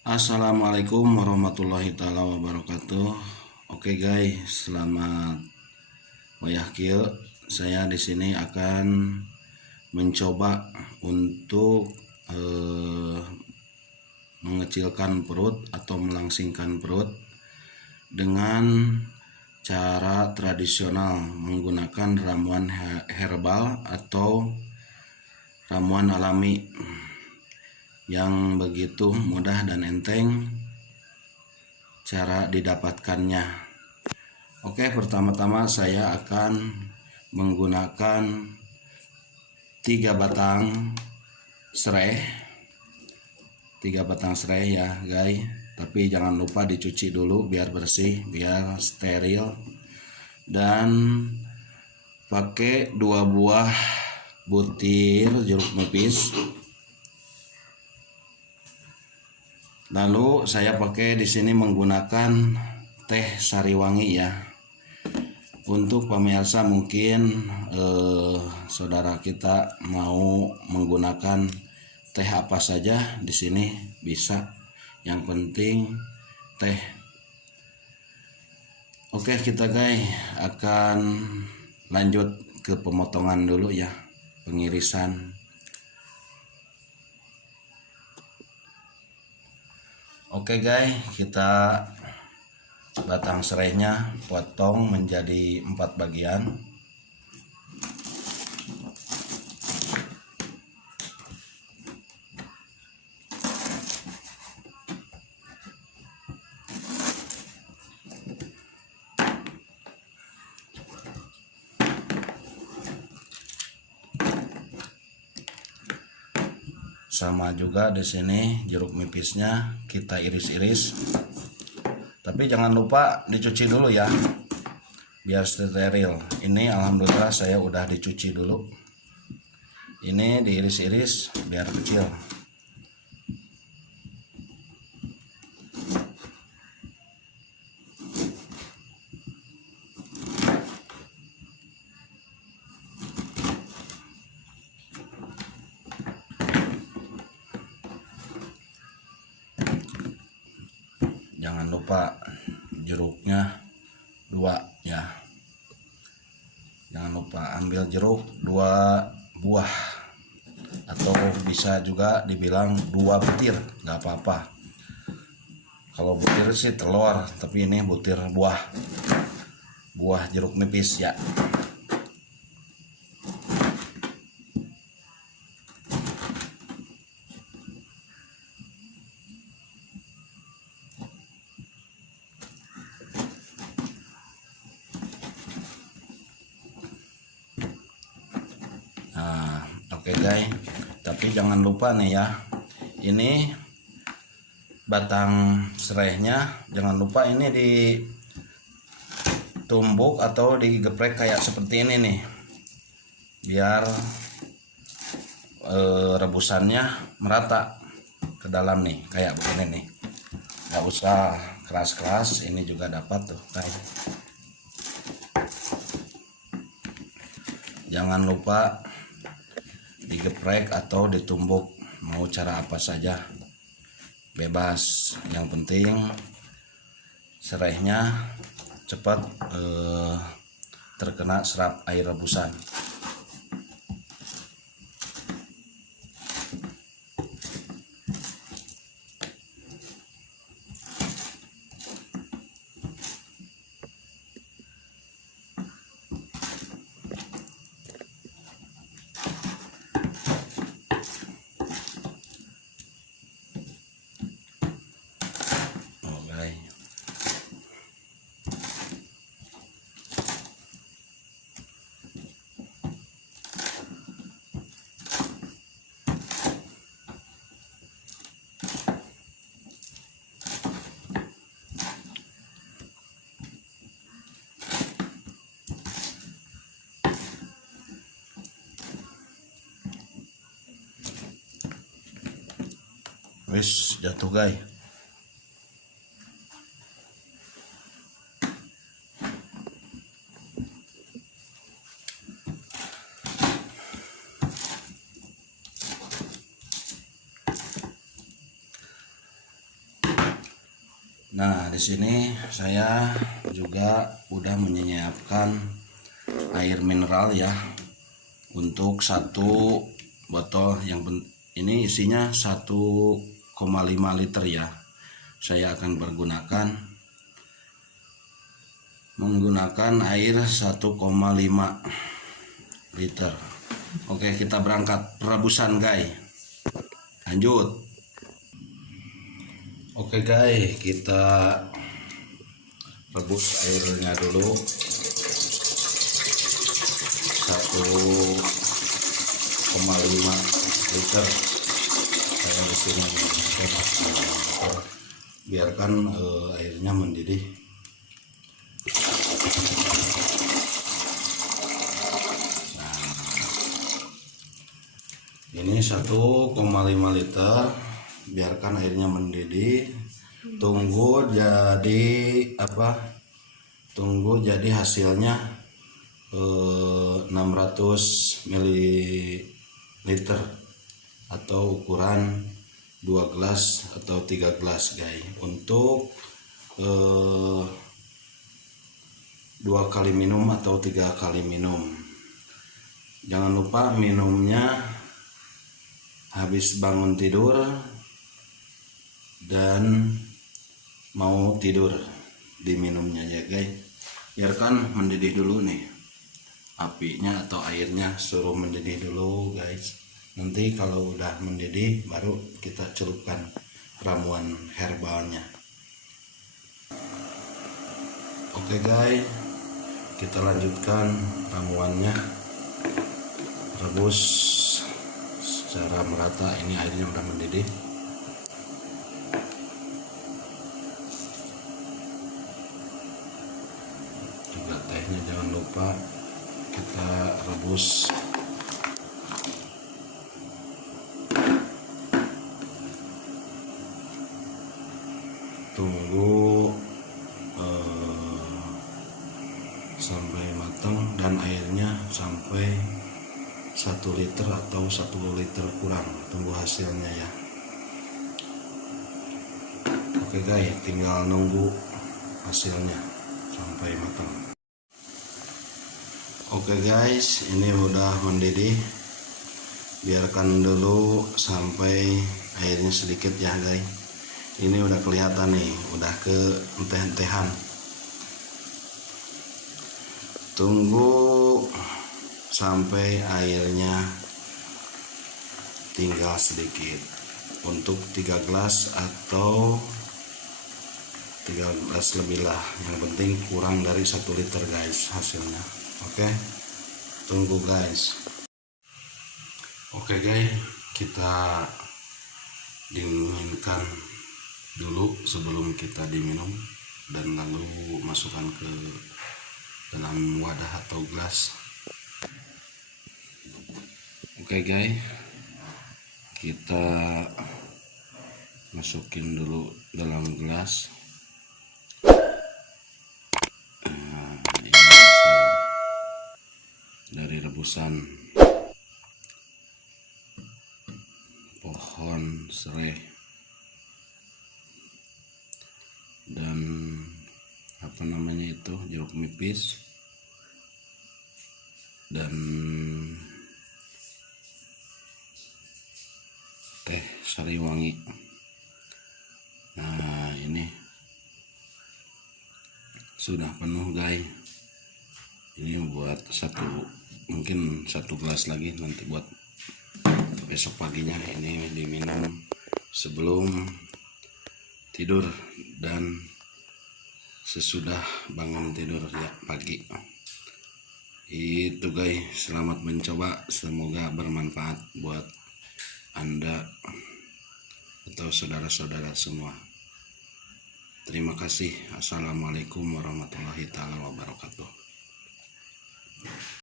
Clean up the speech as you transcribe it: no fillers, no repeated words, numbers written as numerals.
Assalamualaikum warahmatullahi taala wabarakatuh. Oke guys, selamat wayah kieu. Saya di sini akan mencoba untuk mengecilkan perut atau melangsingkan perut dengan cara tradisional menggunakan ramuan herbal atau ramuan alami yang begitu mudah dan enteng cara didapatkannya. Oke, pertama-tama saya akan menggunakan 3 batang serai. 3 batang serai ya guys, tapi jangan lupa dicuci dulu biar bersih, biar steril. Dan pakai 2 buah butir jeruk nipis. Lalu saya pakai di sini menggunakan teh sariwangi ya. Untuk pemirsa mungkin saudara kita mau menggunakan teh apa saja di sini bisa. Yang penting teh. Oke, kita guys akan lanjut ke pemotongan dulu ya, pengirisan. Oke guys, kita batang serainya potong menjadi 4 bagian. Sama juga di sini jeruk nipisnya kita iris-iris. Tapi jangan lupa dicuci dulu ya, biar steril. Ini alhamdulillah saya udah dicuci dulu. Ini diiris-iris biar kecil. Jangan lupa jeruknya 2 ya. Jangan lupa ambil jeruk 2 buah, atau bisa juga dibilang 2 butir, nggak apa-apa. Kalau butir sih telur, tapi ini butir buah jeruk nipis ya. Nah, oke guys, tapi jangan lupa nih ya, ini batang serainya jangan lupa ini ditumbuk atau digeprek kayak seperti ini nih, biar rebusannya merata ke dalam nih, kayak begini nih. Nggak usah keras-keras, ini juga dapat tuh guys. Jangan lupa digeprek atau ditumbuk, mau cara apa saja bebas, yang penting serainya cepat terkena serap air rebusan. Wis jatuh guys. Nah, di sini saya juga udah menyiapkan air mineral ya untuk 1 botol yang ini isinya 1,5 liter ya. Saya akan menggunakan air 1,5 liter. Oke, kita berangkat perebusan guys. Lanjut. Oke guys, kita rebus airnya dulu 1,5 liter. Saya di sini biarkan airnya mendidih. Nah, ini 1,5 liter. Biarkan airnya mendidih. Tunggu jadi hasilnya 600 ml atau ukuran 2 gelas atau 3 gelas guys, untuk 2 kali minum atau 3 kali minum. Jangan lupa minumnya habis bangun tidur dan mau tidur diminumnya ya guys. Biarkan mendidih dulu nih apinya atau airnya, suruh mendidih dulu guys. Nanti kalau udah mendidih baru kita celupkan ramuan herbalnya. Oke guys, kita lanjutkan ramuannya. Rebus secara merata. Ini airnya udah mendidih. Juga tehnya jangan lupa kita rebus. Tunggu sampai matang dan airnya sampai 1 liter atau 1 liter kurang. Tunggu hasilnya ya. Oke guys, tinggal nunggu hasilnya sampai matang. Oke guys, ini udah mendidih. Biarkan dulu sampai airnya sedikit ya guys. Ini udah kelihatan nih, udah ke enteh-entehan. Tunggu sampai airnya tinggal sedikit. Untuk 3 gelas atau 3 gelas lebih lah, yang penting kurang dari 1 liter guys hasilnya. Oke, tunggu guys. Oke guys, kita dinginkan dulu sebelum kita diminum, dan lalu masukkan ke dalam wadah atau gelas. Oke guys, kita masukin dulu dalam gelas. Ini dari rebusan pohon serai dan jeruk nipis dan teh sariwangi. Nah, ini sudah penuh guys. Ini buat mungkin 1 gelas lagi nanti buat besok paginya. Ini diminum sebelum tidur dan sesudah bangun tidur ya pagi. Itu guys, selamat mencoba, semoga bermanfaat buat Anda atau saudara-saudara semua. Terima kasih. Assalamualaikum warahmatullahi wabarakatuh.